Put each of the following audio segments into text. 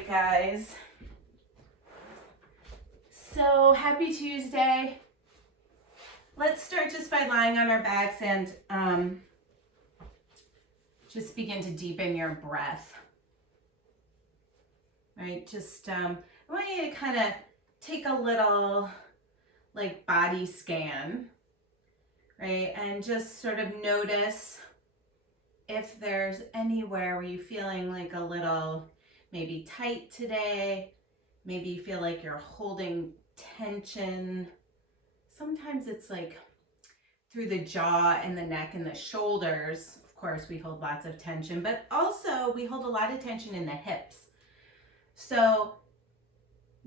right, guys. So happy Tuesday. Let's start just by lying on our backs and just begin to deepen your breath. Right, just I want you to kind of take a little like body scan, right? And just sort of notice if there's anywhere where you're feeling like a little maybe tight today. Maybe you feel like you're holding tension. Sometimes it's like through the jaw and the neck and the shoulders. Of course, we hold lots of tension, but also we hold a lot of tension in the hips. So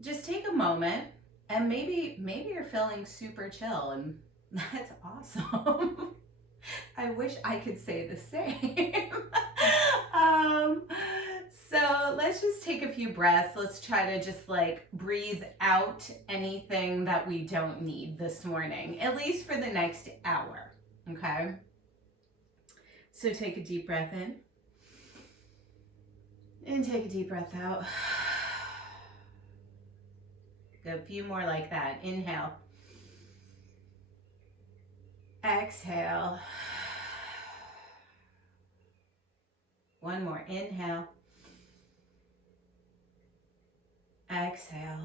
just take a moment, and maybe you're feeling super chill, and that's awesome. I wish I could say the same. So let's just take a few breaths. Let's try to just like breathe out anything that we don't need this morning, at least for the next hour, okay? So take a deep breath in and take a deep breath out. Go a few more like that. Inhale. Exhale. One more. Inhale. Exhale.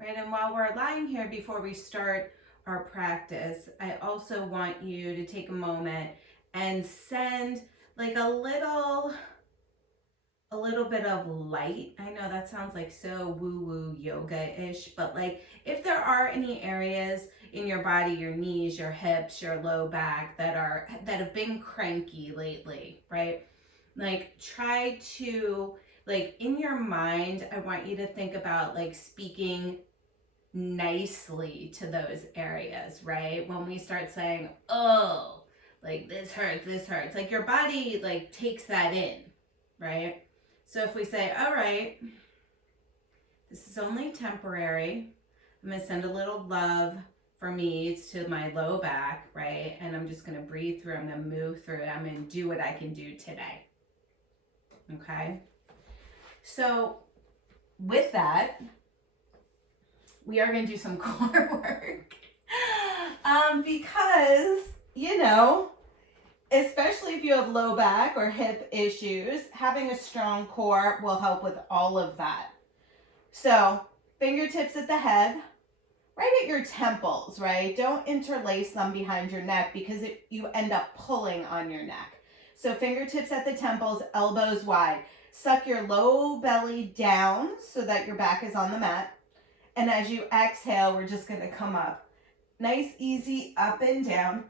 Right, and while we're lying here before we start our practice, I also want you to take a moment and send like a little bit of light. I know that sounds like so woo-woo yoga-ish, but like if there are any areas in your body, your knees, your hips, your low back that have been cranky lately, right? Like try to, like in your mind, I want you to think about like speaking nicely to those areas, right? When we start saying, oh, like this hurts, like your body like takes that in, right? So if we say, all right, this is only temporary. I'm going to send a little love for me to my low back, right? And I'm just going to breathe through. I'm going to move through it. I'm going to do what I can do today. Okay? So with that, we are going to do some core work. Because, you know, especially if you have low back or hip issues, having a strong core will help with all of that. So fingertips at the head, right at your temples, right? Don't interlace them behind your neck because you end up pulling on your neck. So fingertips at the temples, elbows wide. Suck your low belly down so that your back is on the mat. And as you exhale, we're just going to come up. Nice, easy, up and down.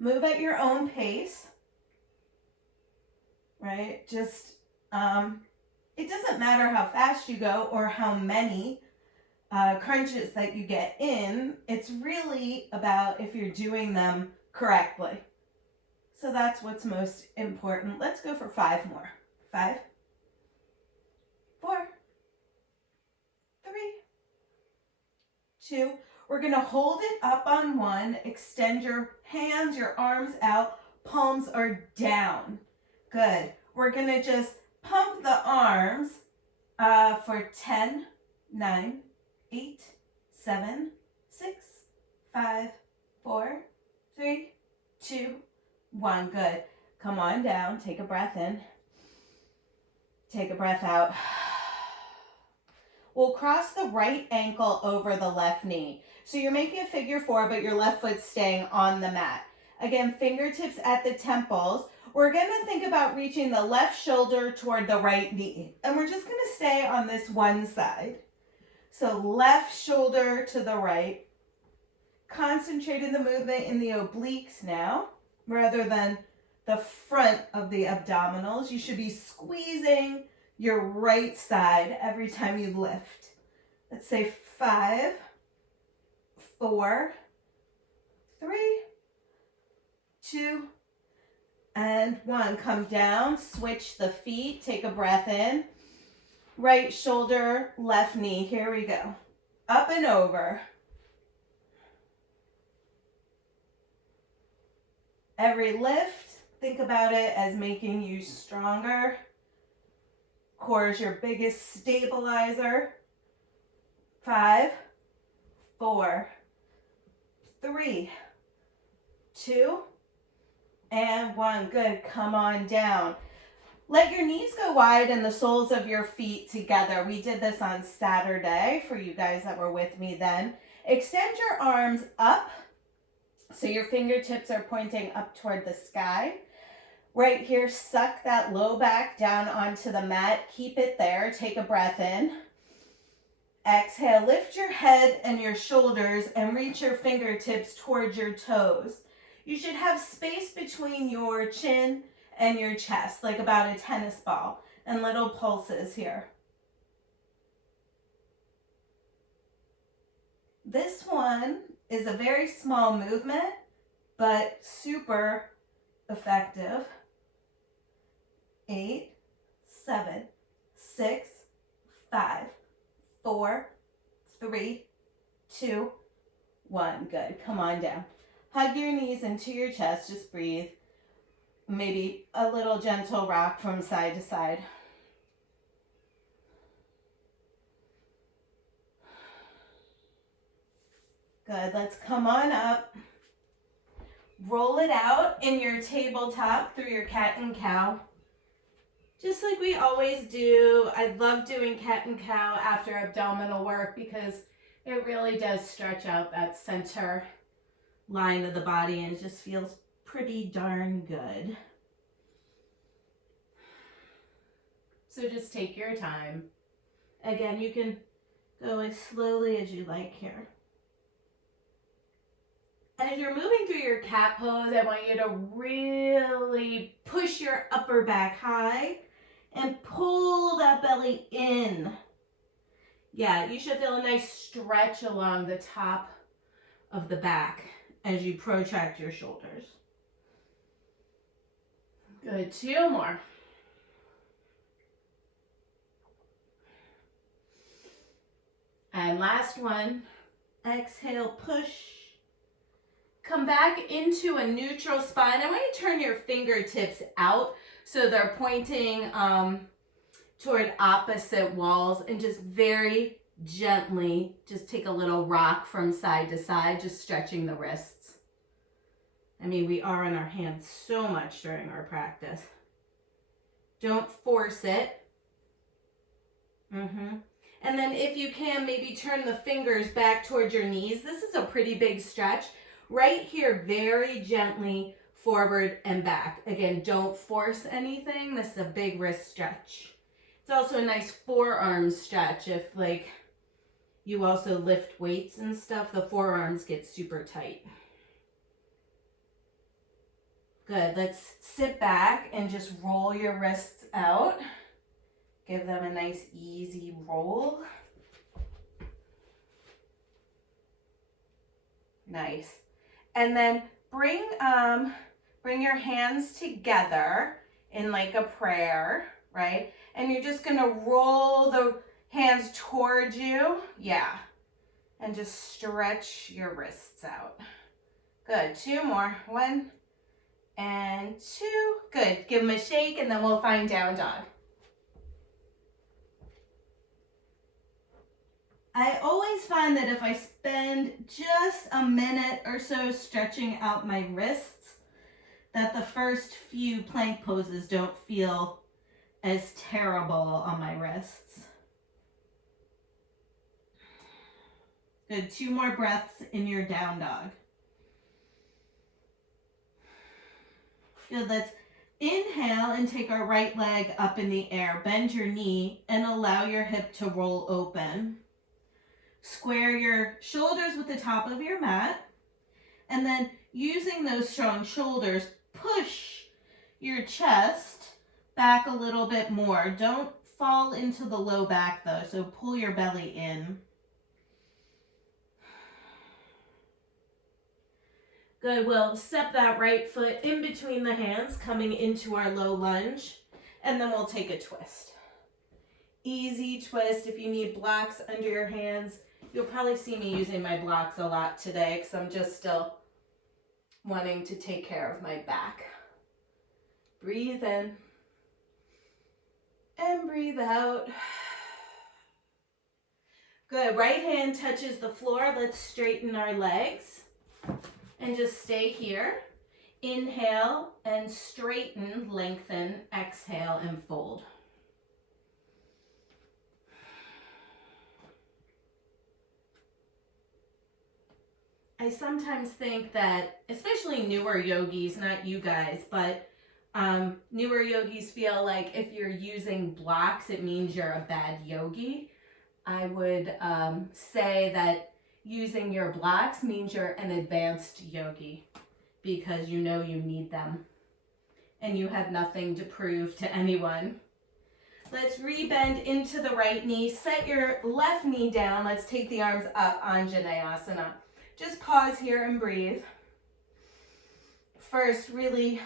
Move at your own pace, right? Just, it doesn't matter how fast you go or how many crunches that you get in. It's really about if you're doing them correctly. So that's what's most important. Let's go for 5 more. 5, 4, 3, 2. We're going to hold it up on 1. Extend your hands, your arms out. Palms are down. Good. We're going to just pump the arms for 10, 9, 8, 7, 6, 5, 4, 3, 2, 1. Good. Come on down. Take a breath in. Take a breath out. We'll cross the right ankle over the left knee. So you're making a figure 4, but your left foot's staying on the mat. Again, fingertips at the temples. We're going to think about reaching the left shoulder toward the right knee. And we're just going to stay on this one side. So left shoulder to the right. Concentrate the movement in the obliques now, rather than the front of the abdominals. You should be squeezing your right side every time you lift. Let's say 5, 4, 3, 2, and 1. Come down, switch the feet, take a breath in. Right shoulder, left knee. Here we go. Up and over. Every lift think about it as making you stronger. Core is your biggest stabilizer. 5, 4, 3, 2, and 1. Good. Come on down. Let your knees go wide and the soles of your feet together. We did this on Saturday for you guys that were with me then. Extend your arms up so your fingertips are pointing up toward the sky. Right here, suck that low back down onto the mat. Keep it there. Take a breath in. Exhale, lift your head and your shoulders and reach your fingertips towards your toes. You should have space between your chin and your chest, like about a tennis ball, and little pulses here. This one is a very small movement, but super effective. 8, 7, 6, 5, 4, 3, 2, 1. Good. Come on down. Hug your knees into your chest. Just breathe. Maybe a little gentle rock from side to side. Good. Let's come on up. Roll it out in your tabletop through your cat and cow. Just like we always do. I love doing cat and cow after abdominal work because it really does stretch out that center line of the body and it just feels pretty darn good. So just take your time. Again, you can go as slowly as you like here. As you're moving through your cat pose, I want you to really push your upper back high and pull that belly in. Yeah, you should feel a nice stretch along the top of the back as you protract your shoulders. Good, 2 more. And last one. Exhale, push. Come back into a neutral spine. I want you to turn your fingertips out so they're pointing toward opposite walls, and just very gently just take a little rock from side to side, just stretching the wrists. I mean, we are on our hands so much during our practice. Don't force it. And then if you can, maybe turn the fingers back towards your knees. This is a pretty big stretch. Right here, very gently forward and back. Again, don't force anything. This is a big wrist stretch. It's also a nice forearm stretch. If like you also lift weights and stuff, the forearms get super tight. Good. Let's sit back and just roll your wrists out. Give them a nice easy roll. Nice. And then bring your hands together in like a prayer, right? And you're just gonna roll the hands towards you. Yeah. And just stretch your wrists out. Good. 2 more. 1 and 2. Good. Give them a shake and then we'll find down dog. I always find that if I spend just a minute or so stretching out my wrists, that the first few plank poses don't feel as terrible on my wrists. Good. 2 more breaths in your down dog. Good. Let's inhale and take our right leg up in the air. Bend your knee and allow your hip to roll open. Square your shoulders with the top of your mat, and then using those strong shoulders, push your chest back a little bit more. Don't fall into the low back though, so pull your belly in. Good. We'll step that right foot in between the hands, coming into our low lunge, and then we'll take a twist. Easy twist. If you need blocks under your hands, you'll probably see me using my blocks a lot today because I'm just still wanting to take care of my back. Breathe in and breathe out. Good. Right hand touches the floor. Let's straighten our legs and just stay here. Inhale and straighten, lengthen, exhale and fold. I sometimes think that, especially newer yogis, not you guys, but newer yogis feel like if you're using blocks, it means you're a bad yogi. I would say that using your blocks means you're an advanced yogi because you know you need them and you have nothing to prove to anyone. Let's rebend into the right knee. Set your left knee down. Let's take the arms up, Anjaneyasana. Just pause here and breathe. First, really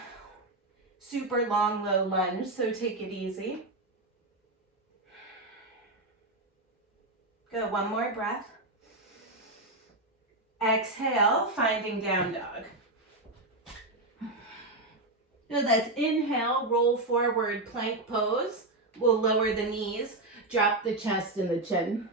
super long, low lunge, so take it easy. Good, one more breath. Exhale, finding down dog. Good, let's inhale, roll forward, plank pose. We'll lower the knees, drop the chest and the chin.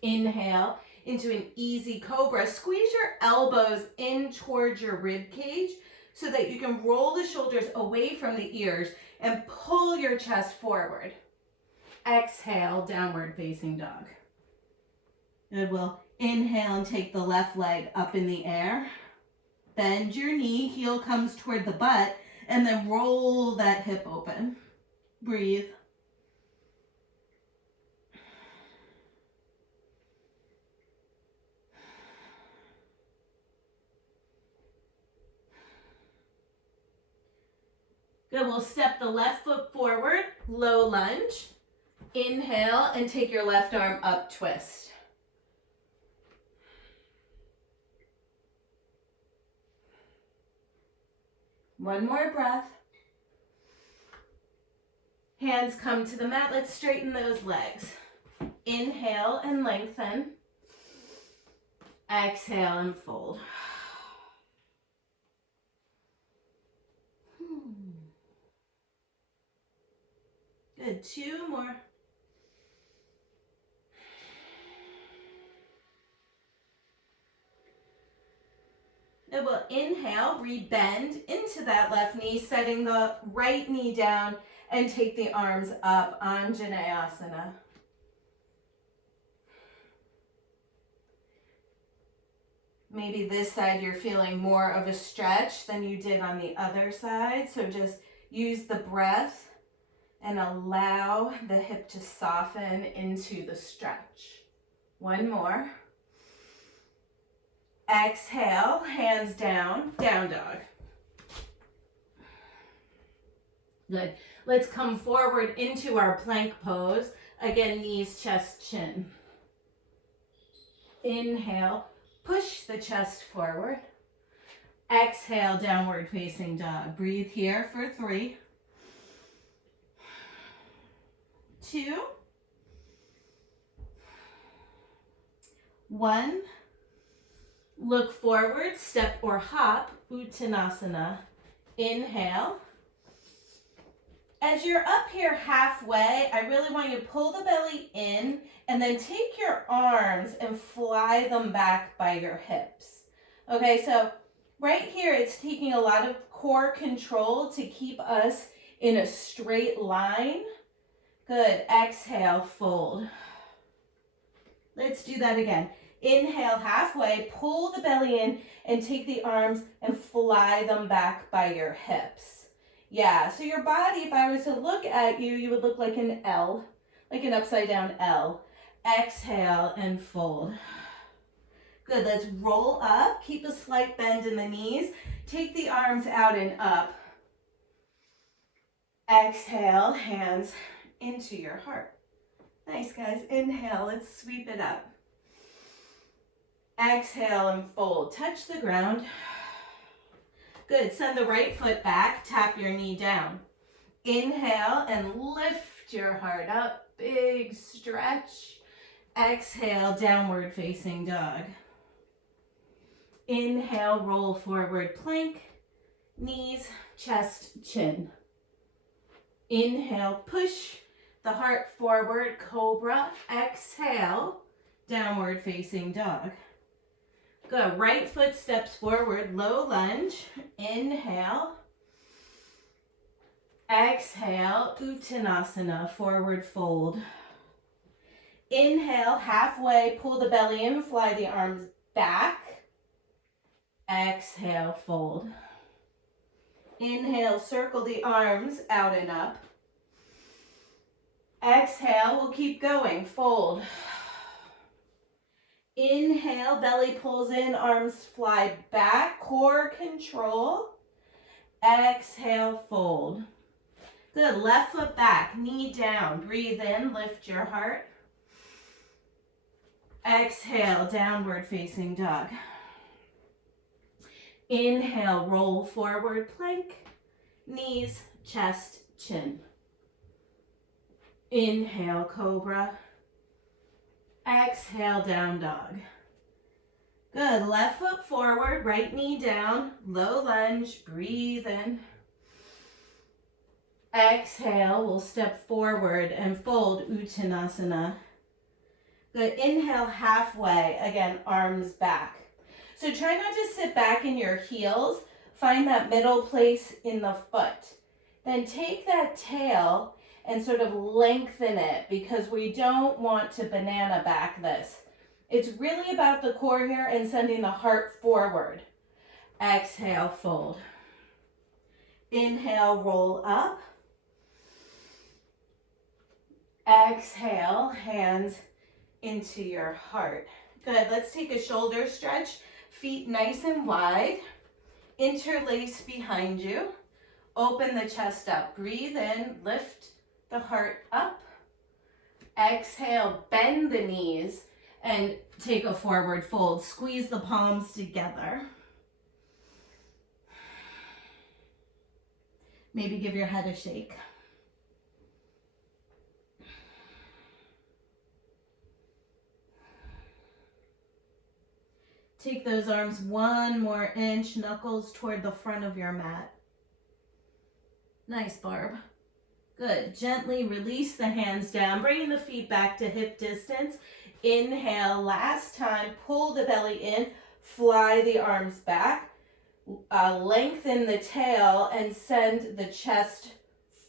Inhale into an easy cobra. Squeeze your elbows in towards your rib cage so that you can roll the shoulders away from the ears and pull your chest forward. Exhale, downward facing dog. Good, we'll inhale and take the left leg up in the air. Bend your knee, heel comes toward the butt, and then roll that hip open. Breathe. Good, we'll step the left foot forward, low lunge. Inhale and take your left arm up, twist. One more breath. Hands come to the mat. Let's straighten those legs. Inhale and lengthen. Exhale and fold. Good, two more. Then we'll inhale, rebend into that left knee, setting the right knee down and take the arms up, Anjaneyasana. Maybe this side you're feeling more of a stretch than you did on the other side, so just use the breath and allow the hip to soften into the stretch. One more. Exhale, hands down, down dog. Good. Let's come forward into our plank pose. Again, knees, chest, chin. Inhale, push the chest forward. Exhale, downward facing dog. Breathe here for 3, 2, 1. Look forward, step or hop, Uttanasana. Inhale. As you're up here halfway, I really want you to pull the belly in and then take your arms and fly them back by your hips. Okay, so right here, it's taking a lot of core control to keep us in a straight line. Good, exhale, fold. Let's do that again. Inhale halfway, pull the belly in and take the arms and fly them back by your hips. Yeah, so your body, if I was to look at you, you would look like an L, like an upside down L. Exhale and fold. Good, let's roll up. Keep a slight bend in the knees. Take the arms out and up. Exhale, hands into your heart. Nice, guys. Inhale, let's sweep it up. Exhale and fold. Touch the ground. Good. Send the right foot back. Tap your knee down. Inhale and lift your heart up. Big stretch. Exhale, downward facing dog. Inhale, roll forward plank. knees, chest, chin. Inhale, push the heart forward, cobra. Exhale, downward facing dog. Good, right foot steps forward, low lunge. Inhale. Exhale, Uttanasana, forward fold. Inhale, halfway, pull the belly in, fly the arms back. Exhale, fold. Inhale, circle the arms out and up. Exhale, we'll keep going, fold. Inhale, belly pulls in, arms fly back, core control. Exhale, fold. Good, left foot back, knee down, breathe in, lift your heart. Exhale, downward facing dog. Inhale, roll forward, plank, knees, chest, chin. Inhale, cobra. Exhale, down dog. Good, left foot forward, right knee down, low lunge, breathe in. Exhale, we'll step forward and fold Uttanasana. Good, inhale halfway, again, arms back. So try not to sit back in your heels, find that middle place in the foot. Then take that tail and sort of lengthen it because we don't want to banana back this. It's really about the core here and sending the heart forward. Exhale, fold. Inhale, roll up. Exhale, hands into your heart. Good, let's take a shoulder stretch. Feet nice and wide. Interlace behind you. Open the chest up. Breathe in, lift the heart up. Exhale, bend the knees and take a forward fold. Squeeze the palms together. Maybe give your head a shake. Take those arms 1 more inch, knuckles toward the front of your mat. Nice, Barb. Good. Gently release the hands down, bringing the feet back to hip distance. Inhale, last time, pull the belly in, fly the arms back, lengthen the tail and send the chest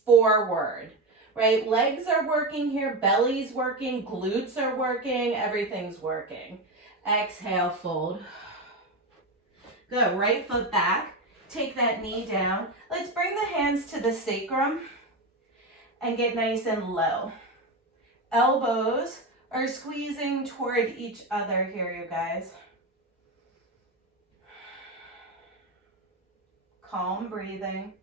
forward, right? Legs are working here, belly's working, glutes are working, everything's working. Exhale, fold. Good, right foot back. Take that knee down. Let's bring the hands to the sacrum and get nice and low. Elbows are squeezing toward each other here, you guys. Calm breathing.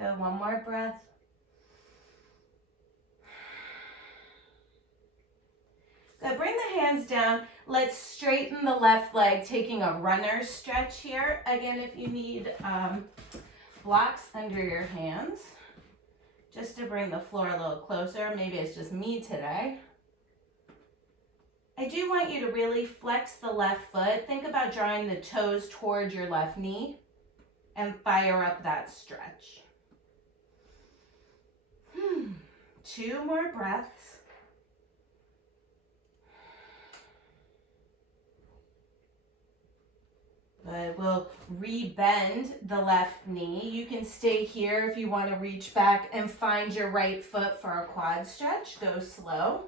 Good, 1 more breath. Good, bring the hands down. Let's straighten the left leg, taking a runner stretch here. Again, if you need blocks under your hands, just to bring the floor a little closer. Maybe it's just me today. I do want you to really flex the left foot. Think about drawing the toes towards your left knee and fire up that stretch. 2 more breaths. Good. We'll re-bend the left knee. You can stay here if you want to reach back and find your right foot for a quad stretch. Go slow.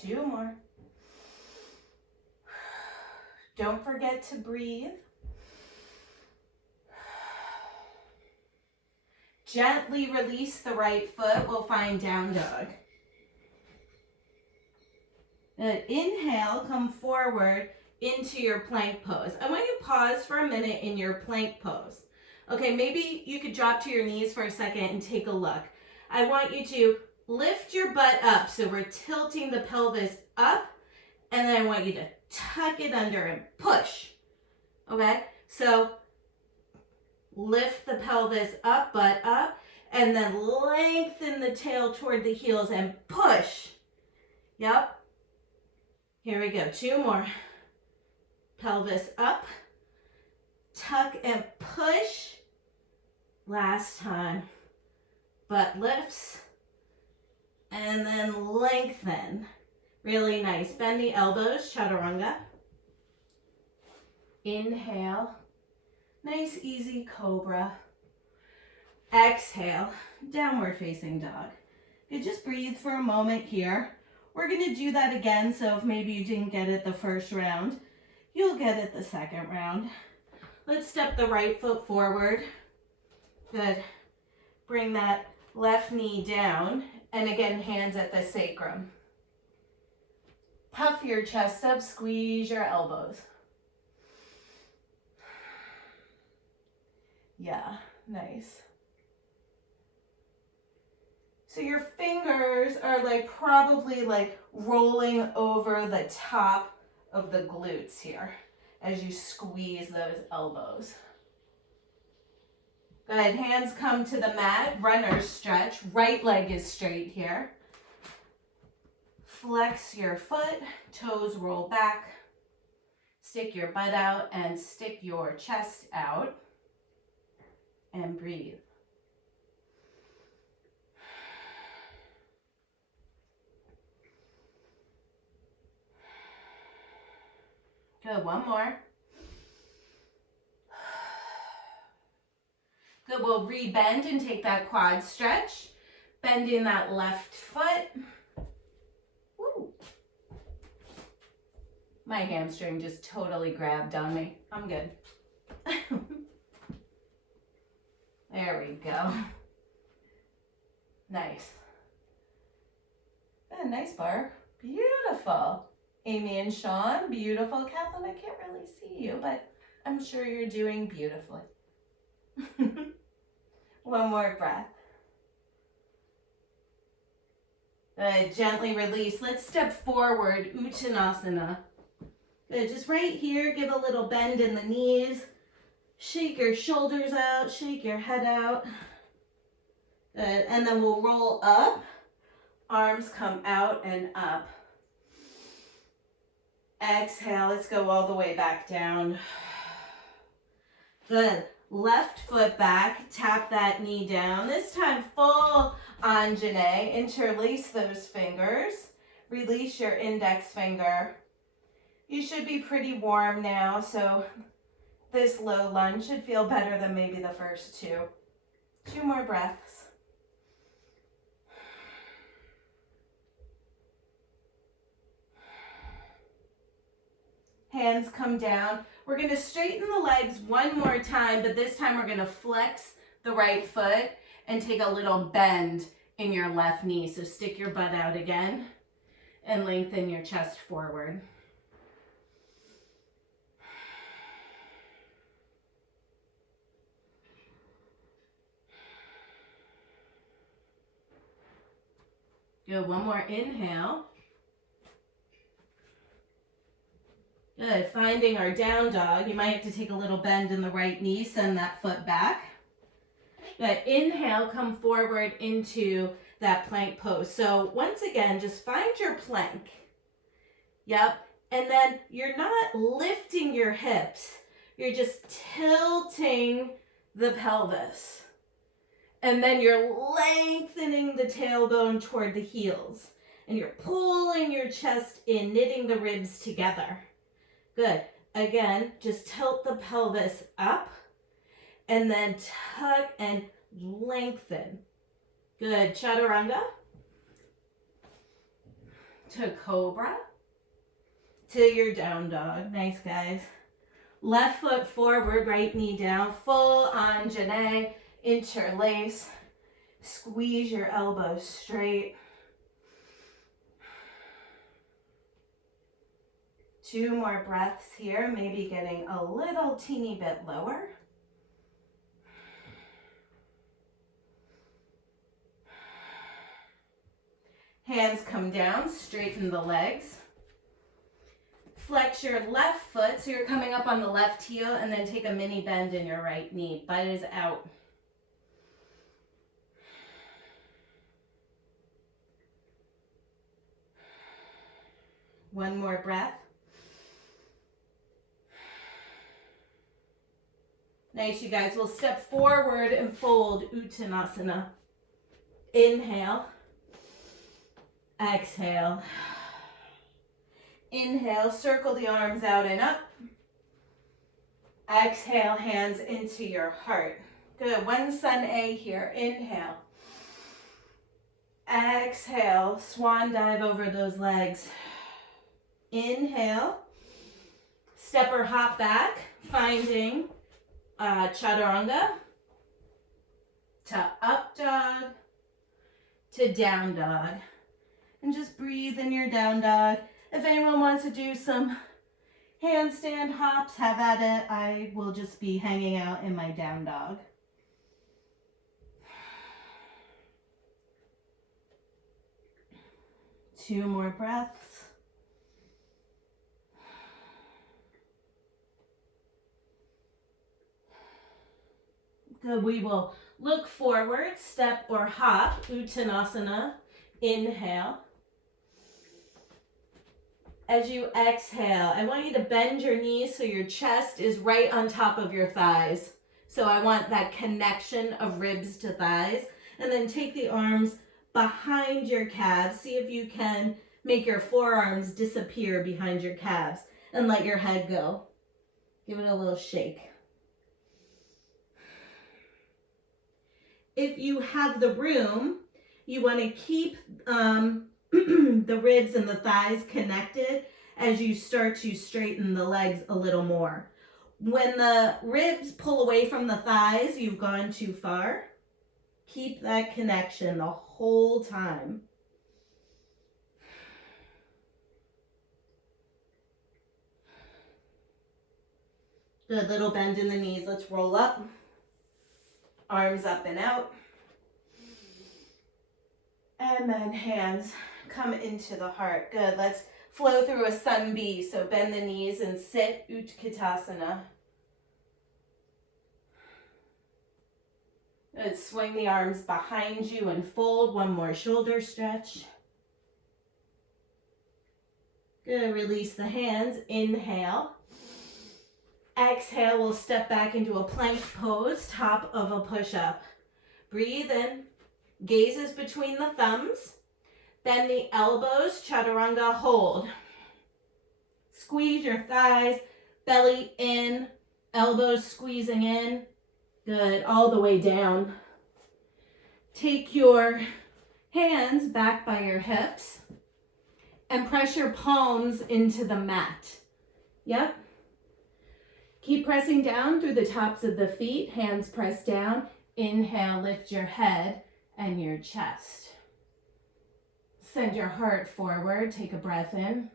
Two more. Don't forget to breathe. Gently release the right foot. We'll find down dog. Good. Inhale, come forward into your plank pose. I want you to pause for a minute in your plank pose. Okay, maybe you could drop to your knees for a second and take a look. I want you to lift your butt up, so we're tilting the pelvis up, and then I want you to tuck it under and push. Okay, so lift the pelvis up, butt up, And then lengthen the tail toward the heels and push. Yep. Here we go. 2 more. Pelvis up. Tuck and push. Last time. Butt lifts. And then lengthen. Really nice. Bend the elbows, chaturanga. Inhale. Nice, easy cobra. Exhale, downward facing dog. You just breathe for a moment here. We're gonna do that again, so if maybe you didn't get it the first round, you'll get it the second round. Let's step the right foot forward. Good. Bring that left knee down, and again, hands at the sacrum. Puff your chest up, squeeze your elbows. Yeah, nice. So your fingers are like probably like rolling over the top of the glutes here as you squeeze those elbows. Good, hands come to the mat, runner's stretch, right leg is straight here. Flex your foot, toes roll back, stick your butt out and stick your chest out and breathe. Good, one more. Good, we'll re-bend and take that quad stretch. Bending that left foot. Woo. My hamstring just totally grabbed on me. I'm good. There we go. Nice. Good, nice bar. Beautiful. Amy and Sean, beautiful. Kathleen, I can't really see you, but I'm sure you're doing beautifully. One more breath. Good, gently release. Let's step forward, Uttanasana. Good, just right here, give a little bend in the knees. Shake your shoulders out, shake your head out. Good, and then we'll roll up. Arms come out and up. Exhale, let's go all the way back down. Good. Left foot back, tap that knee down. This time full Anjane. Interlace those fingers. Release your index finger. You should be pretty warm now, so this low lunge should feel better than maybe the first 2. 2 more breaths. Hands come down. We're going to straighten the legs one more time, but this time we're going to flex the right foot and take a little bend in your left knee. So stick your butt out again and lengthen your chest forward. Good, one more inhale. Good, finding our down dog. You might have to take a little bend in the right knee, send that foot back. Good, inhale, come forward into that plank pose. So once again, just find your plank. Yep, and then you're not lifting your hips. You're just tilting the pelvis. And then you're lengthening the tailbone toward the heels. And you're pulling your chest in, knitting the ribs together. Good. Again, just tilt the pelvis up and then tuck and lengthen. Good. Chaturanga to cobra to your down dog. Nice, guys. Left foot forward, right knee down. Full Anjane. Interlace. Squeeze your elbows straight. 2 more breaths here, maybe getting a little teeny bit lower. Hands come down, straighten the legs. Flex your left foot, so you're coming up on the left heel, and then take a mini bend in your right knee. Butt is out. One more breath. Nice, you guys. We'll step forward and fold Uttanasana. Inhale. Exhale. Inhale, circle the arms out and up. Exhale, hands into your heart. Good. One sun A here. Inhale. Exhale, swan dive over those legs. Inhale. Step or hop back, finding chaturanga to up dog to down dog. And just breathe in your down dog. If anyone wants to do some handstand hops, have at it. I will just be hanging out in my down dog. Two more breaths. Good. We will look forward, step or hop, Uttanasana. Inhale. As you exhale, I want you to bend your knees so your chest is right on top of your thighs. So I want that connection of ribs to thighs. And then take the arms behind your calves. See if you can make your forearms disappear behind your calves and let your head go. Give it a little shake. If you have the room, you want to keep the ribs and the thighs connected as you start to straighten the legs a little more. When the ribs pull away from the thighs, you've gone too far. Keep that connection the whole time. Good, little bend in the knees. Let's roll up. Arms up and out. And then hands come into the heart. Good, let's flow through a sun B. So bend the knees and sit Utkatasana. Good, swing the arms behind you and fold. One more shoulder stretch. Good, release the hands. Inhale. Exhale, we'll step back into a plank pose, top of a push-up. Breathe in. Gazes between the thumbs. Bend the elbows, chaturanga, hold. Squeeze your thighs, belly in, elbows squeezing in. Good, all the way down. Take your hands back by your hips and press your palms into the mat. Yep. Keep pressing down through the tops of the feet, hands pressed down. Inhale, lift your head and your chest. Send your heart forward, take a breath in.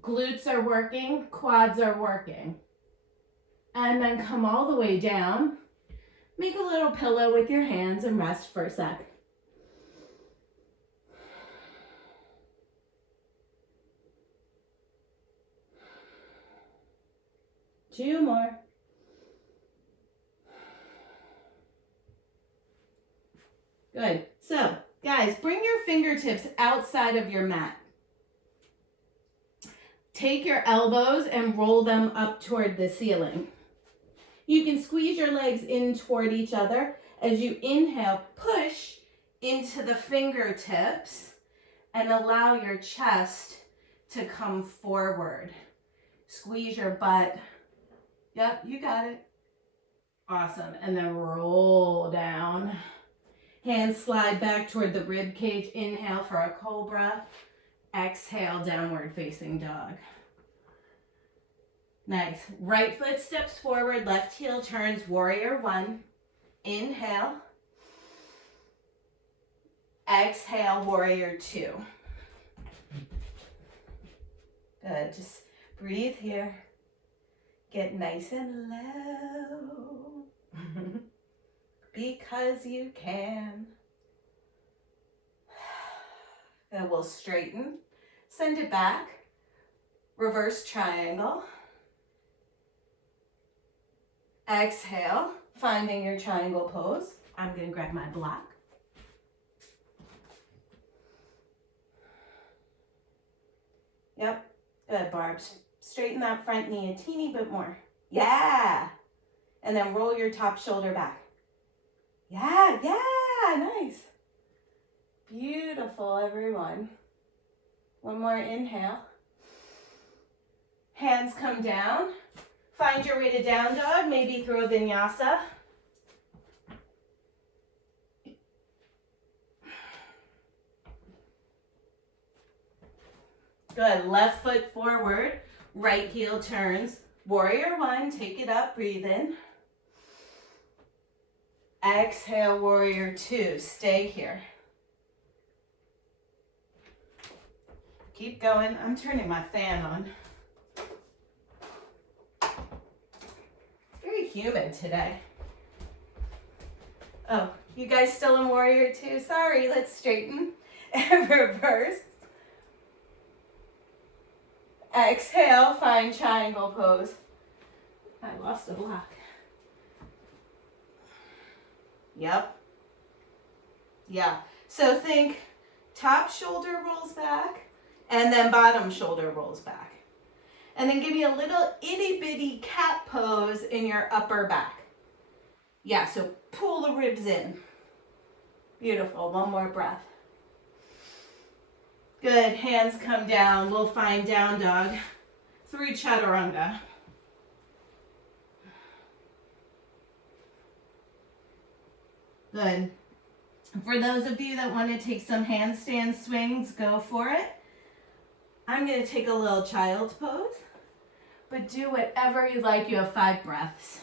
Glutes are working, quads are working. And then come all the way down. Make a little pillow with your hands and rest for a sec. Two more. Good. So, guys, bring your fingertips outside of your mat. Take your elbows and roll them up toward the ceiling. You can squeeze your legs in toward each other. As you inhale, push into the fingertips and allow your chest to come forward. Squeeze your butt. Yep, you got it. Awesome. And then roll down. Hands slide back toward the rib cage. Inhale for a cobra. Exhale, downward facing dog. Nice. Right foot steps forward, left heel turns, warrior one. Inhale. Exhale, warrior two. Good. Just breathe here. Get nice and low. Because you can. Then we'll straighten. Send it back. Reverse triangle. Exhale, finding your triangle pose. I'm going to grab my block. Good, Barb. Straighten that front knee a teeny bit more. Yeah. And then roll your top shoulder back. Yeah, nice. Beautiful, everyone. One more inhale. Hands come down. Find your way to down dog, maybe through a vinyasa. Good, left foot forward, right heel turns. Warrior one, take it up, breathe in. Exhale, warrior two, stay here. Keep going, I'm turning my fan on. Very humid today. Oh, you guys still in warrior two? Sorry, let's straighten and reverse. Exhale, find triangle pose. I lost a block. Yep. Yeah. So think top shoulder rolls back and then bottom shoulder rolls back. And then give me a little itty bitty cat pose in your upper back. Yeah, so pull the ribs in. Beautiful. One more breath. Good, hands come down. We'll find down dog through chaturanga. Good. For those of you that want to take some handstand swings, go for it. I'm going to take a little child's pose, but do whatever you like. You have 5 breaths.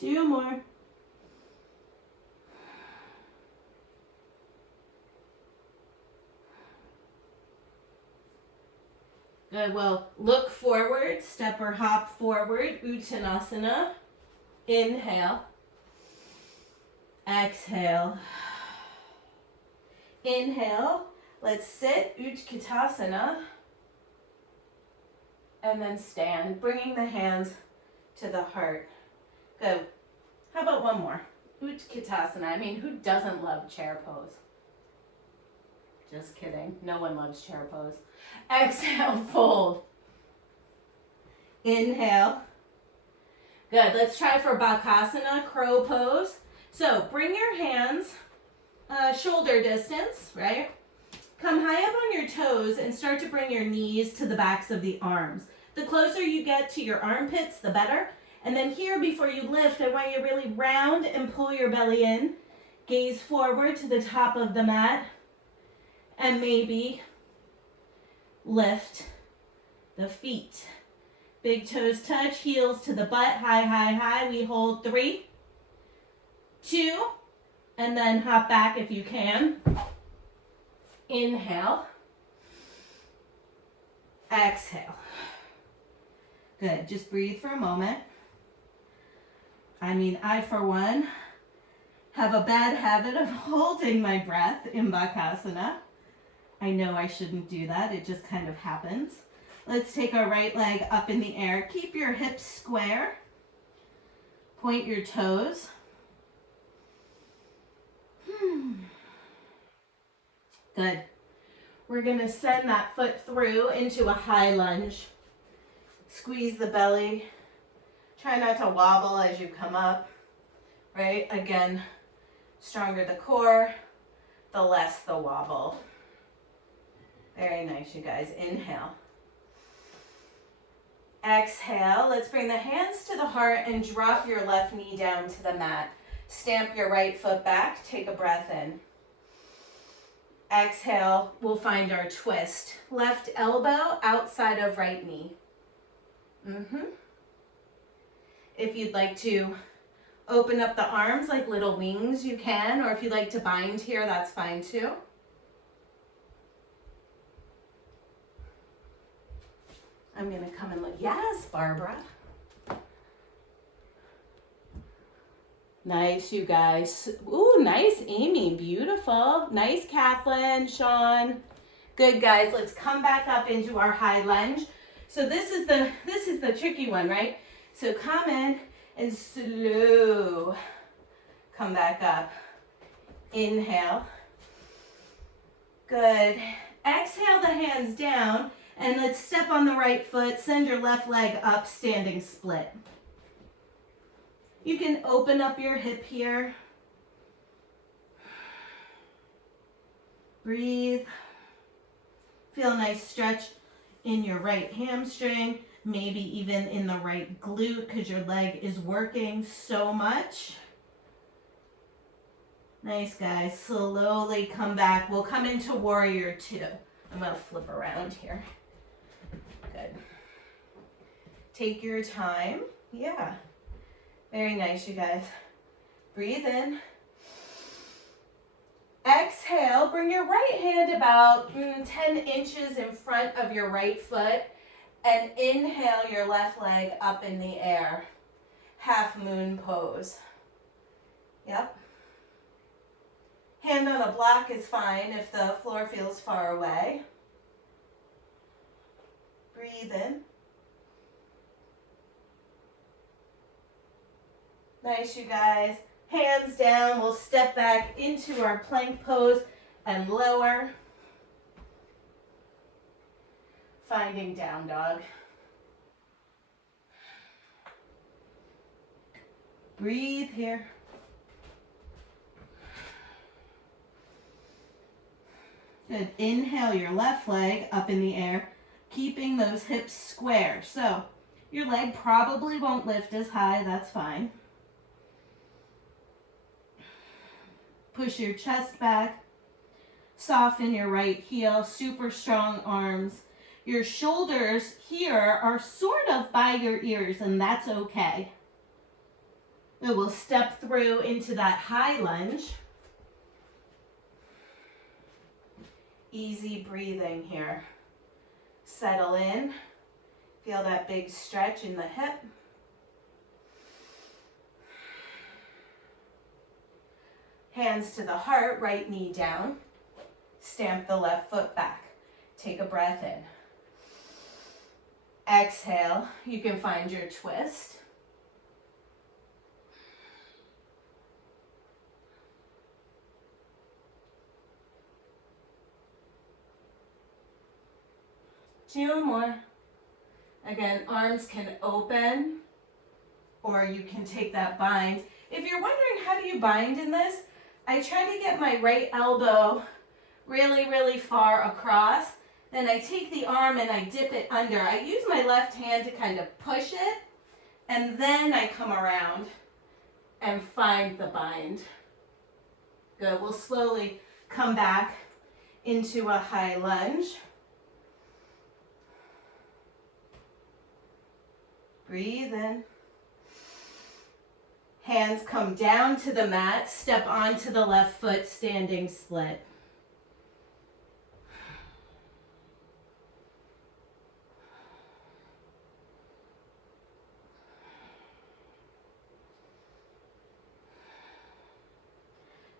Two more. Good, well, look forward, step or hop forward, Uttanasana. Inhale. Exhale. Inhale. Let's sit, Utkatasana. And then stand, bringing the hands to the heart. Good. How about one more? Utkatasana. I mean, who doesn't love chair pose? Just kidding. No one loves chair pose. Exhale, fold. Inhale. Good. Let's try for Bakasana, crow pose. So bring your hands shoulder distance, right? Come high up on your toes and start to bring your knees to the backs of the arms. The closer you get to your armpits, the better. And then here, before you lift, I want you to really round and pull your belly in. Gaze forward to the top of the mat. And maybe lift the feet. Big toes touch, heels to the butt, high, high, high. We hold 3, 2, and then hop back if you can. Inhale. Exhale. Good, just breathe for a moment. I mean, I, for one, have a bad habit of holding my breath in Bakasana. I know I shouldn't do that. It just kind of happens. Let's take our right leg up in the air. Keep your hips square. Point your toes. Good. We're going to send that foot through into a high lunge. Squeeze the belly. Try not to wobble as you come up, right? Again, stronger the core, the less the wobble. Very nice, you guys. Inhale. Exhale. Let's bring the hands to the heart and drop your left knee down to the mat. Stamp your right foot back. Take a breath in. Exhale. We'll find our twist. Left elbow outside of right knee. If you'd like to open up the arms like little wings, you can. Or if you'd like to bind here, that's fine too. I'm going to come and look. Yes, Barbara. Nice, you guys. Ooh, nice, Amy. Beautiful. Nice, Kathleen, Sean. Good, guys. Let's come back up into our high lunge. So this is the tricky one, right? So come in and slow. Come back up. Inhale. Good. Exhale the hands down, and let's step on the right foot. Send your left leg up, standing split. You can open up your hip here. Breathe. Feel a nice stretch in your right hamstring, maybe even in the right glute because your leg is working so much. Nice, guys. Slowly come back. We'll come into warrior two. I'm going to flip around here. Good. Take your time. Yeah. Very nice, you guys. Breathe in. Exhale. Bring your right hand about 10 inches in front of your right foot. And inhale your left leg up in the air. Half moon pose. Yep. Hand on a block is fine if the floor feels far away. Breathe in. Nice, you guys. Hands down. We'll step back into our plank pose and lower. Finding down dog. Breathe here. Good. Inhale your left leg up in the air, keeping those hips square. So your leg probably won't lift as high. That's fine. Push your chest back. Soften your right heel. Super strong arms. Your shoulders here are sort of by your ears, and that's okay. Then we'll step through into that high lunge. Easy breathing here. Settle in. Feel that big stretch in the hip. Hands to the heart, right knee down. Stamp the left foot back. Take a breath in. Exhale. You can find your twist. Two more. Again, arms can open, or you can take that bind. If you're wondering how do you bind in this, I try to get my right elbow really, really far across. Then I take the arm and I dip it under. I use my left hand to kind of push it, and then I come around and find the bind. Good. We'll slowly come back into a high lunge. Breathe in. Hands come down to the mat. Step onto the left foot, standing split.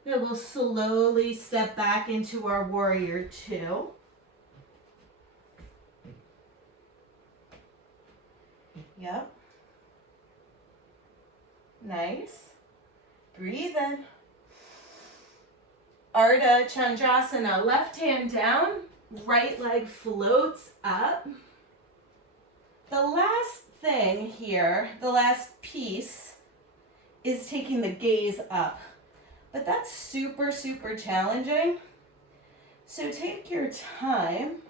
Then we'll slowly step back into our warrior two. Yep. Nice. Breathe in. Ardha Chandrasana. Left hand down. Right leg floats up. The last thing here, the last piece, is taking the gaze up. But that's super, super challenging. So take your time.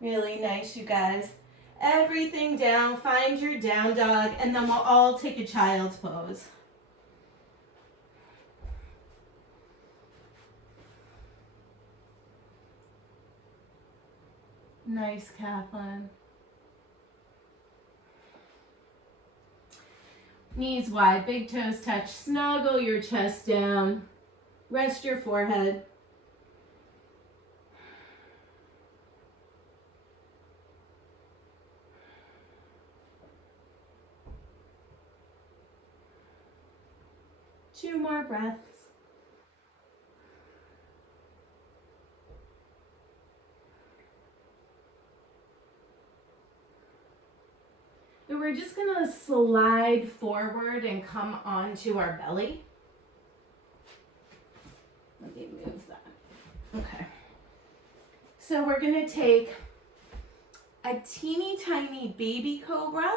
Really nice, you guys. Everything down, find your down dog, and then we'll all take a child's pose. Nice, Kathleen. Knees wide, big toes touch. Snuggle your chest down. Rest your forehead. Two more breaths. we're just gonna slide forward and come onto our belly. Let me move that. Okay. So we're gonna take a teeny tiny baby cobra.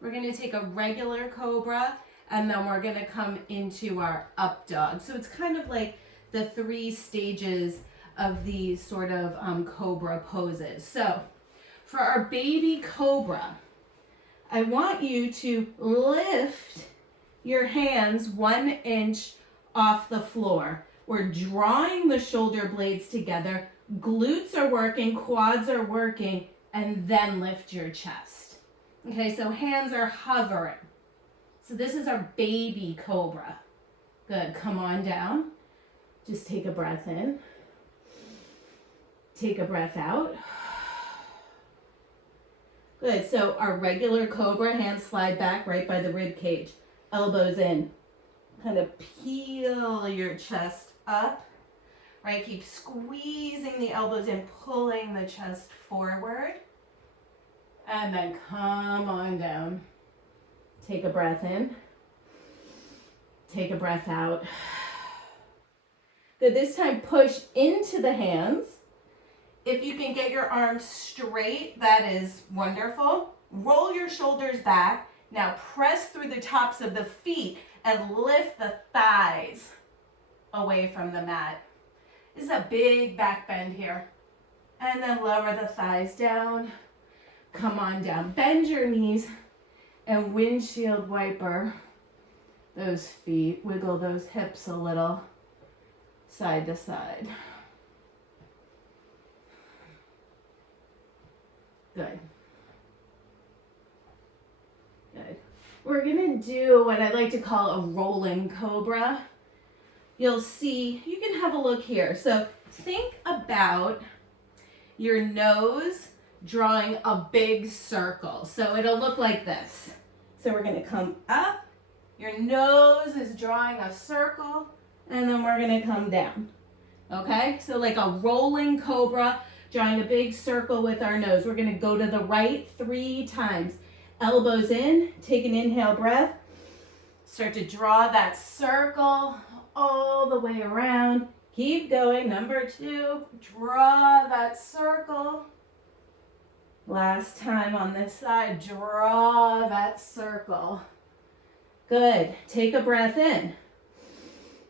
We're gonna take a regular cobra, and then we're gonna come into our up dog. So it's kind of like the 3 stages of these sort of cobra poses. So for our baby cobra, I want you to lift your hands 1 inch off the floor. We're drawing the shoulder blades together, glutes are working, quads are working, and then lift your chest. Okay, so hands are hovering. So this is our baby cobra. Good, come on down. Just take a breath in. Take a breath out. Good, so our regular cobra, hands slide back right by the rib cage. Elbows in. Kind of peel your chest up. Right, keep squeezing the elbows in, pulling the chest forward. And then come on down. Take a breath in. Take a breath out. Good, this time push into the hands. If you can get your arms straight, that is wonderful. Roll your shoulders back. Now press through the tops of the feet and lift the thighs away from the mat. This is a big back bend here. And then lower the thighs down. Come on down. Bend your knees and windshield wiper those feet. Wiggle those hips a little, side to side. Good. Good. We're gonna do what I like to call a rolling cobra. You'll see, you can have a look here. So think about your nose drawing a big circle. So it'll look like this. So we're gonna come up, your nose is drawing a circle, and then we're gonna come down. Okay, so like a rolling cobra, drawing a big circle with our nose. We're gonna go to the right 3 times. Elbows in, take an inhale breath. Start to draw that circle all the way around. Keep going, number 2, draw that circle. Last time on this side, draw that circle. Good, take a breath in.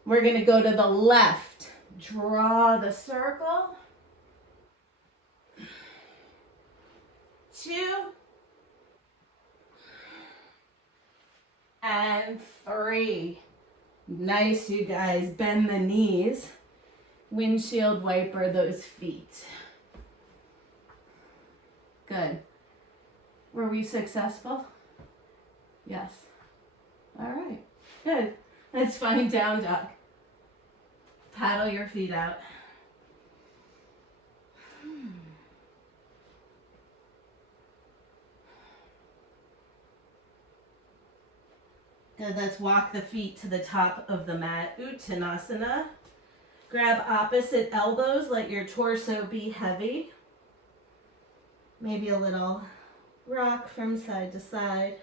We're gonna go to the left. Draw the circle. 2, and 3. Nice, you guys. Bend the knees. Windshield wiper those feet. Good. Were we successful? Yes. All right. Good. Let's find down dog. Paddle your feet out. Good, let's walk the feet to the top of the mat. Uttanasana. Grab opposite elbows, let your torso be heavy. Maybe a little rock from side to side.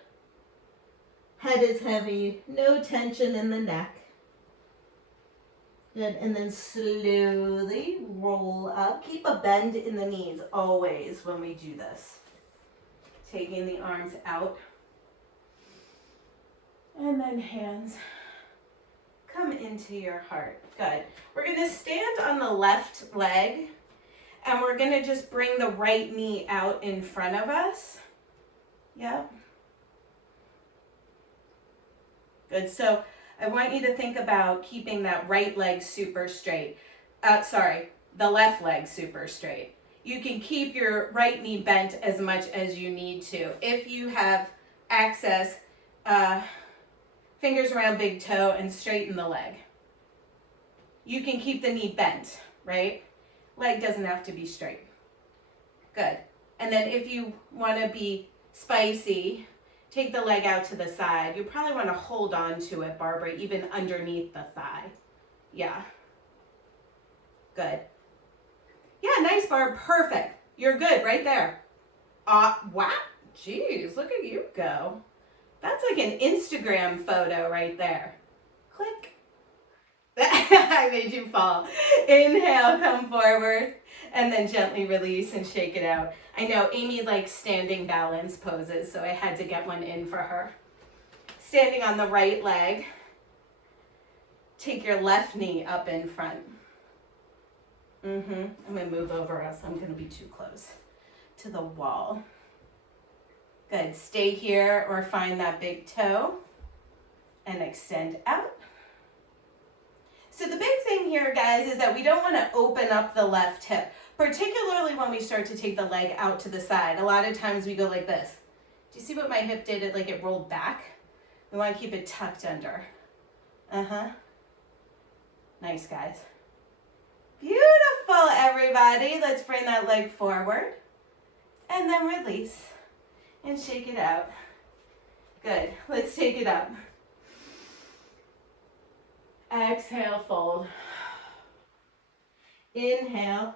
Head is heavy, no tension in the neck. Good, and then slowly roll up. Keep a bend in the knees always when we do this. Taking the arms out. And then hands come into your heart. Good. We're gonna stand on the left leg and we're gonna just bring the right knee out in front of us. Yep. Good, so I want you to think about keeping that right leg super straight. The left leg super straight. You can keep your right knee bent as much as you need to. If you have access, fingers around big toe and straighten the leg. You can keep the knee bent, right? Leg doesn't have to be straight. Good. And then if you want to be spicy, take the leg out to the side. You probably want to hold on to it, Barbara, even underneath the thigh. Yeah. Good. Yeah, nice, Barb. Perfect. You're good right there. Wow. Geez, look at you go. That's like an Instagram photo right there. Click. I made you fall. Inhale, come forward, and then gently release and shake it out. I know Amy likes standing balance poses, so I had to get one in for her. Standing on the right leg. Take your left knee up in front. I'm going to move over else I'm going to be too close to the wall. Good. Stay here or find that big toe and extend out. So the big thing here, guys, is that we don't want to open up the left hip, particularly when we start to take the leg out to the side. A lot of times we go like this. Do you see what my hip did? It rolled back. We want to keep it tucked under. Nice, guys. Beautiful, everybody. Let's bring that leg forward and then release and shake it out. Good. Let's take it up. Exhale, fold. Inhale.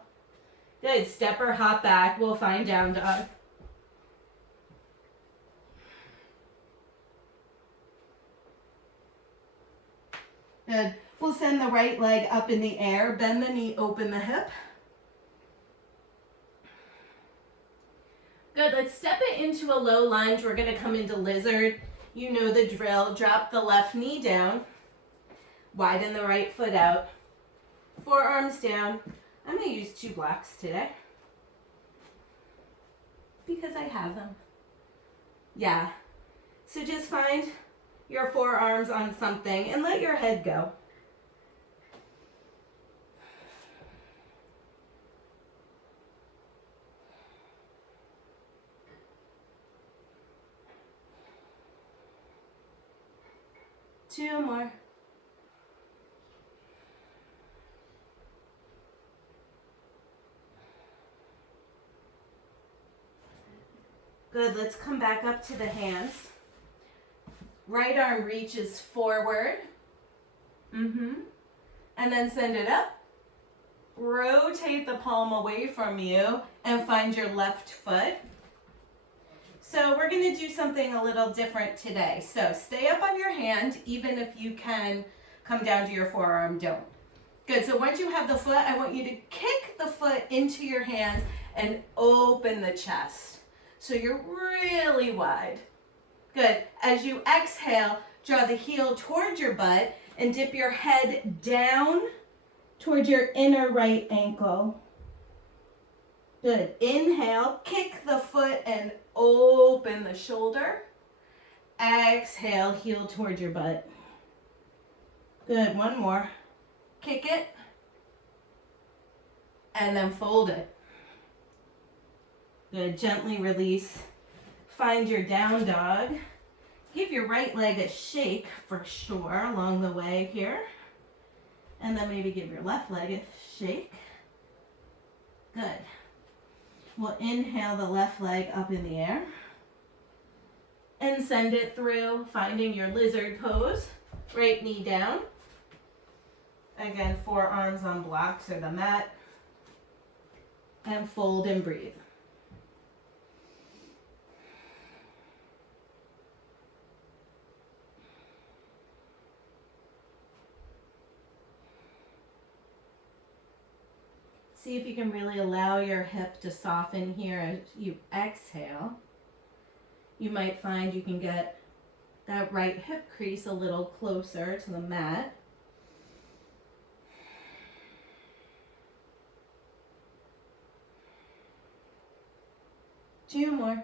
Good. Step or hop back. We'll find down dog. Good. We'll send the right leg up in the air. Bend the knee, open the hip. Good. Let's step it into a low lunge. We're going to come into lizard. You know the drill. Drop the left knee down. Widen the right foot out. Forearms down. I'm going to use 2 blocks today because I have them. Yeah. So just find your forearms on something and let your head go. Two more. Good, let's come back up to the hands. Right arm reaches forward. And then send it up. Rotate the palm away from you and find your left foot. So we're going to do something a little different today. So stay up on your hand, even if you can come down to your forearm, don't. Good, so once you have the foot, I want you to kick the foot into your hands and open the chest. So you're really wide. Good. As you exhale, draw the heel towards your butt and dip your head down towards your inner right ankle. Good. Inhale, kick the foot and open the shoulder. Exhale, heel towards your butt. Good. One more. Kick it. And then fold it. Good. Gently release. Find your down dog. Give your right leg a shake for sure along the way here. And then maybe give your left leg a shake. Good. We'll inhale the left leg up in the air. And send it through, finding your lizard pose. Right knee down. Again, forearms on blocks or the mat. And fold and breathe. See if you can really allow your hip to soften here as you exhale. You might find you can get that right hip crease a little closer to the mat. Two more.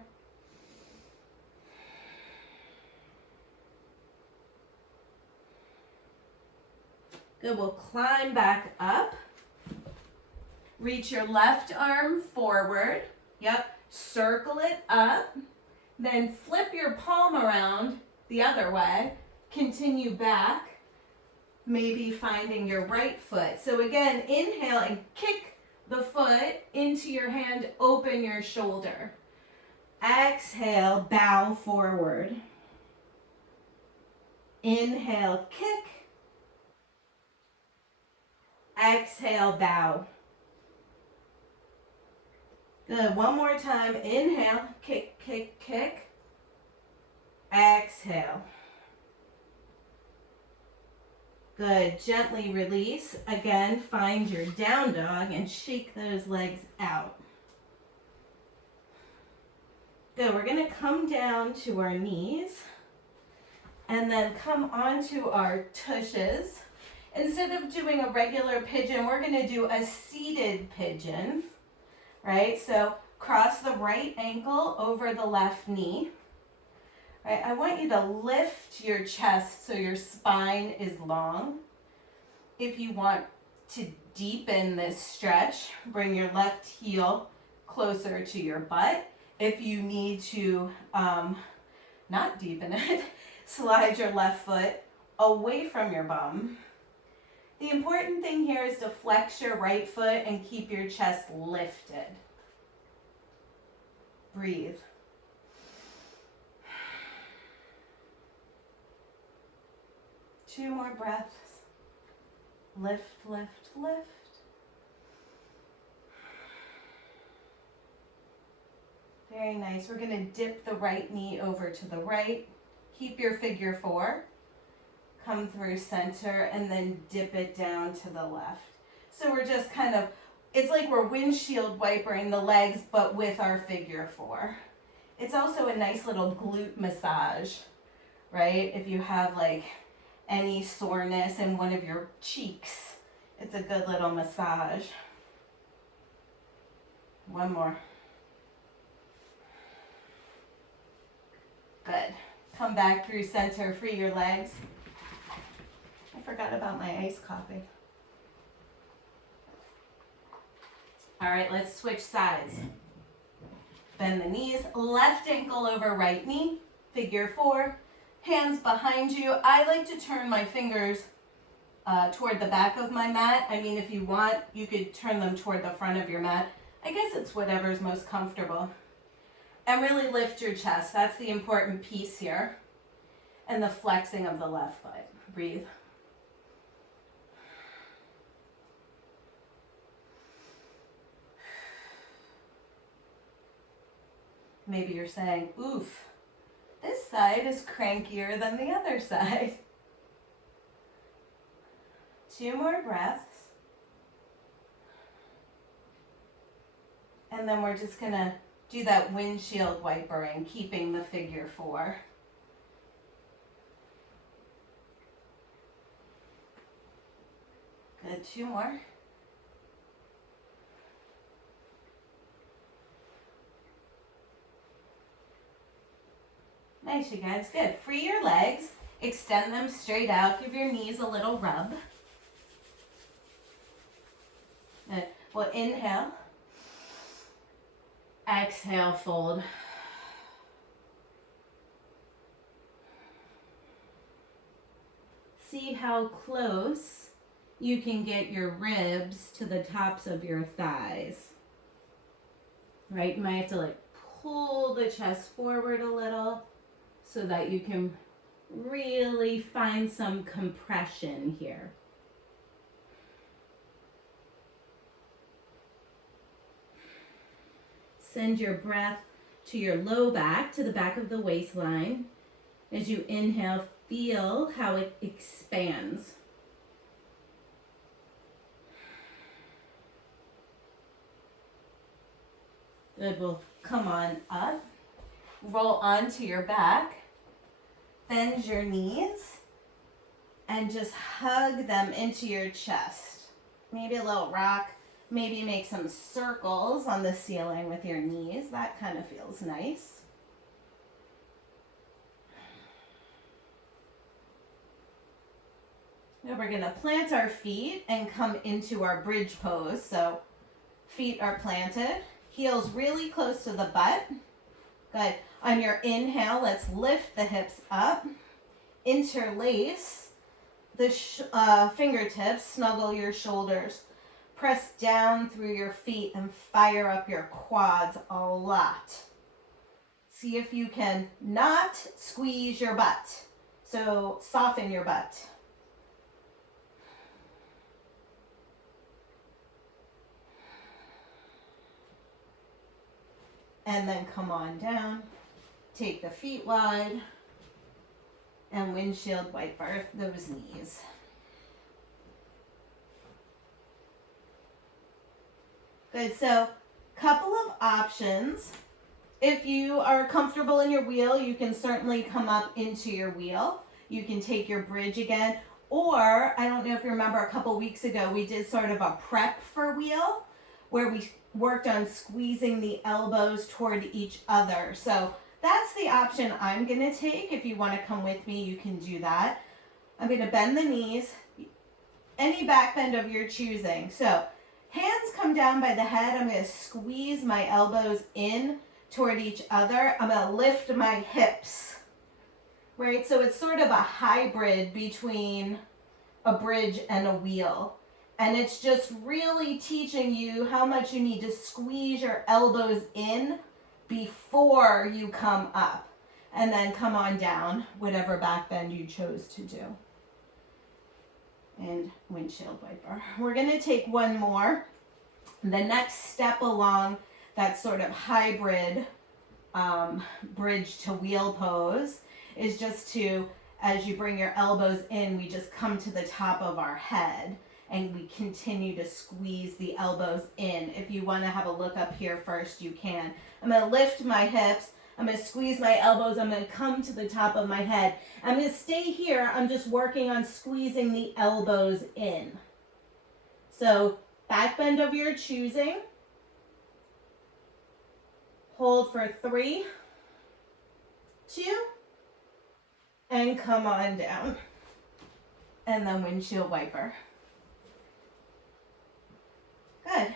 Good, we'll climb back up. Reach your left arm forward. Yep, circle it up. Then flip your palm around the other way. Continue back. Maybe finding your right foot. So again, inhale and kick the foot into your hand. Open your shoulder. Exhale, bow forward. Inhale, kick. Exhale, bow. Good. One more time. Inhale. Kick, kick, kick. Exhale. Good. Gently release. Again, find your down dog and shake those legs out. Good. We're going to come down to our knees and then come onto our tushes. Instead of doing a regular pigeon, we're going to do a seated pigeon, right? So cross the right ankle over the left knee. Right, I want you to lift your chest so your spine is long. If you want to deepen this stretch, bring your left heel closer to your butt. If you need to not deepen it, slide your left foot away from your bum. The important thing here is to flex your right foot and keep your chest lifted. Breathe. Two more breaths. Lift, lift, lift. Very nice. We're going to dip the right knee over to the right. Keep your figure four. Come through center and then dip it down to the left. So we're just kind of, it's like we're windshield wipering the legs, but with our figure four. It's also a nice little glute massage, right? If you have like any soreness in one of your cheeks, it's a good little massage. One more. Good. Come back through center, free your legs. I forgot about my iced coffee. All right, let's switch sides. Bend the knees, left ankle over right knee, figure four. Hands behind you. I like to turn my fingers toward the back of my mat. I mean, if you want, you could turn them toward the front of your mat. I guess it's whatever's most comfortable. And really lift your chest. That's the important piece here. And the flexing of the left foot. Breathe. Maybe you're saying, oof. This side is crankier than the other side. Two more breaths. And then we're just going to do that windshield wipering, keeping the figure four. Good, two more. Nice, you guys. Good. Free your legs. Extend them straight out. Give your knees a little rub. Good. We'll inhale. Exhale, fold. See how close you can get your ribs to the tops of your thighs. Right? You might have to like pull the chest forward a little so that you can really find some compression here. Send your breath to your low back, to the back of the waistline. As you inhale, feel how it expands. Good, we'll come on up. Roll onto your back. Bend your knees. And just hug them into your chest. Maybe a little rock. Maybe make some circles on the ceiling with your knees. That kind of feels nice. Now we're going to plant our feet and come into our bridge pose. So feet are planted, heels really close to the butt. Good. On your inhale, let's lift the hips up. Interlace the fingertips, snuggle your shoulders. Press down through your feet and fire up your quads a lot. See if you can not squeeze your butt. So soften your butt. and then come on down. Take the feet wide and windshield wiper those knees. Good, so couple of options. If you are comfortable in your wheel, you can certainly come up into your wheel. You can take your bridge again, or I don't know if you remember a couple weeks ago, we did sort of a prep for wheel where we worked on squeezing the elbows toward each other. So that's the option I'm gonna take. If you wanna come with me, you can do that. I'm gonna bend the knees, any back bend of your choosing. So hands come down by the head. I'm gonna squeeze my elbows in toward each other. I'm gonna lift my hips, right? So it's sort of a hybrid between a bridge and a wheel. And it's just really teaching you how much you need to squeeze your elbows in before you come up. And then come on down, whatever back bend you chose to do. And windshield wiper. We're gonna take one more. The next step along that sort of hybrid bridge to wheel pose is just to, as you bring your elbows in, we just come to the top of our head and we continue to squeeze the elbows in. If you want to have a look up here first, you can. I'm going to lift my hips. I'm going to squeeze my elbows. I'm going to come to the top of my head. I'm going to stay here. I'm just working on squeezing the elbows in. So back bend of your choosing. Hold for 3, 2, and come on down. And then windshield wiper. Good.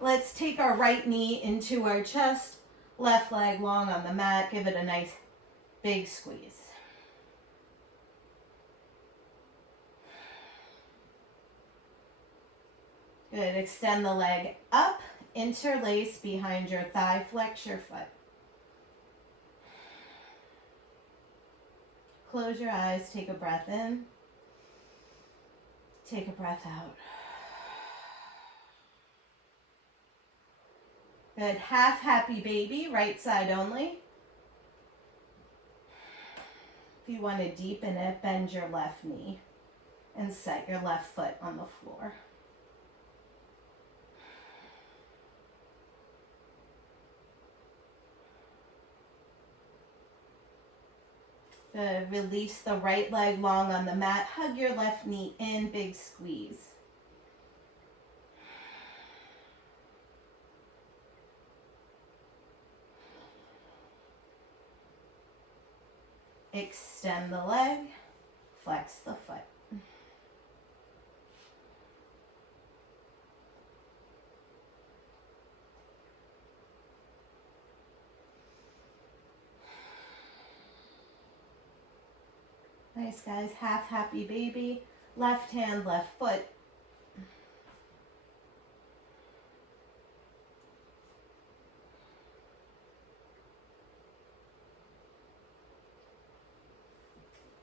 Let's take our right knee into our chest, left leg long on the mat. Give it a nice big squeeze. Good. Extend the leg up, interlace behind your thigh, flex your foot. Close your eyes, take a breath in, take a breath out. Good, half happy baby, right side only. If you want to deepen it, bend your left knee and set your left foot on the floor. Good, release the right leg long on the mat, hug your left knee in, big squeeze. Extend the leg, flex the foot. Nice, guys. Half happy baby. Left hand, left foot.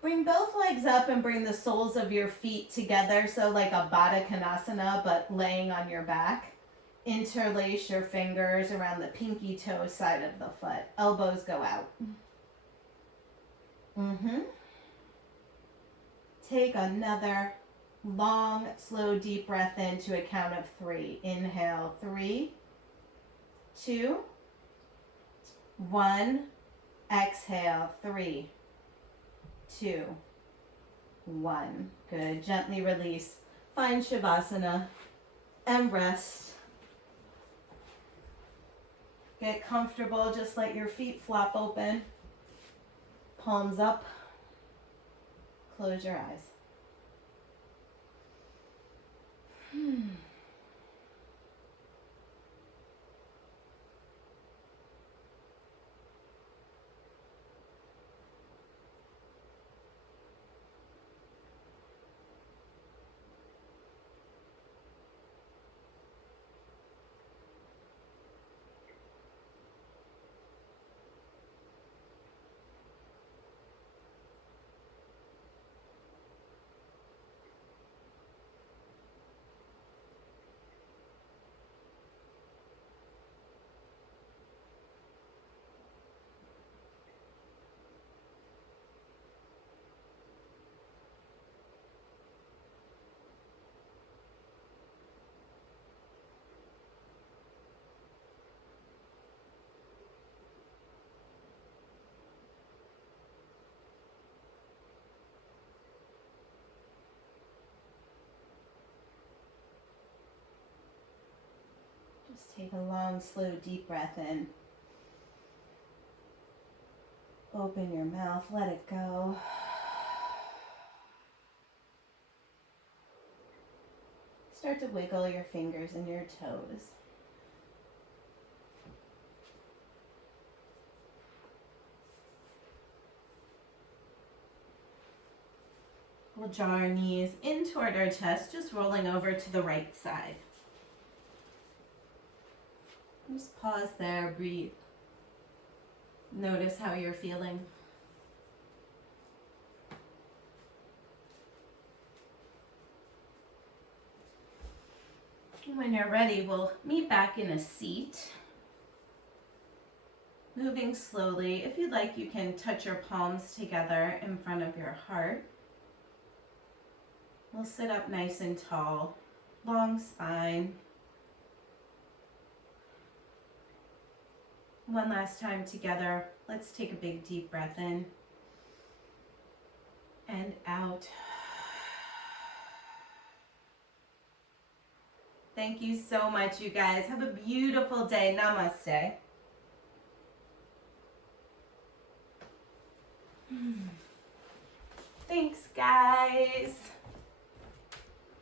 Bring both legs up and bring the soles of your feet together. So like a Baddha Konasana, but laying on your back. Interlace your fingers around the pinky toe side of the foot. Elbows go out. Take another long, slow, deep breath in to a count of 3. Inhale, 3, 2, 1. Exhale, 3, 2, 1. Good. Gently release. Find Shavasana and rest. Get comfortable. Just let your feet flop open. Palms up. Close your eyes. Just take a long, slow, deep breath in. Open your mouth, let it go. Start to wiggle your fingers and your toes. We'll draw our knees in toward our chest, just rolling over to the right side. Just pause there, breathe. Notice how you're feeling. When you're ready, we'll meet back in a seat. Moving slowly. If you'd like, you can touch your palms together in front of your heart. We'll sit up nice and tall, long spine. One last time together. Let's take a big deep breath in and out. Thank you so much, you guys. Have a beautiful day. Namaste. Thanks, guys.